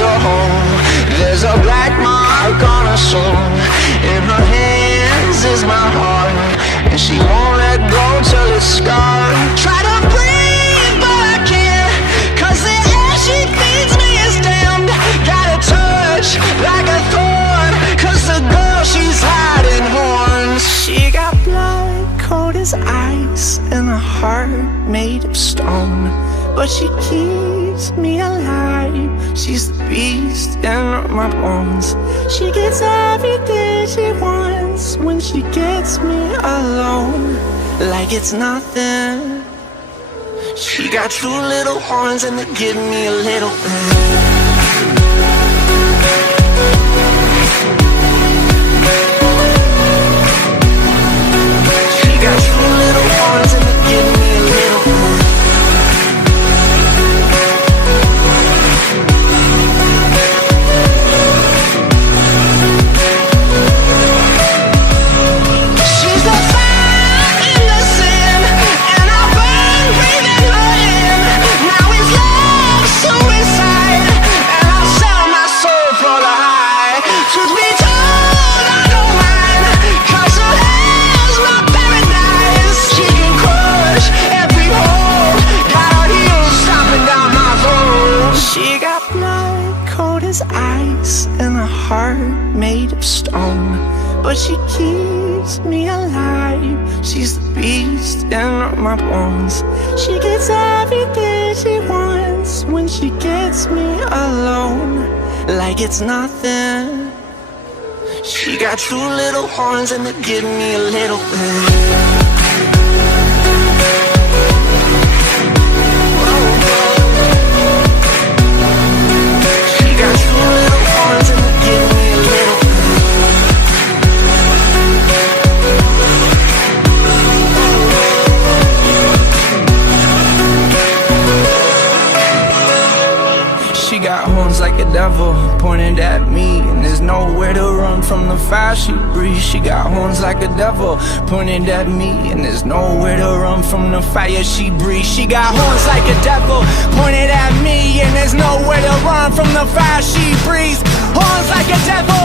there's a hole, there's a black mark on her soul. In her hands is my heart, and she won't let go till it's scarred. Try to breathe, but I can't, 'cause the air she feeds me is damned. Got a touch like a thorn, 'cause the girl she's hiding horns. She got blood cold as ice and a heart made of stone, but she keeps me alive. She's the beast in my bones. She gets everything she wants when she gets me alone, like it's nothing. She got two little horns and they give me a little bit. She got two little horns and they give me a little bit. Made of stone, but she keeps me alive. She's the beast in my bones. She gets everything she wants when she gets me alone, like it's nothing. She got two little horns and they give me a little bit. Like a devil pointed at me, and there's nowhere to run from the fire she breathes. She got horns like a devil pointed at me, and there's nowhere to run from the fire she breathes. She got horns like a devil pointed at me, and there's nowhere to run from the fire she breathes. Horns like a devil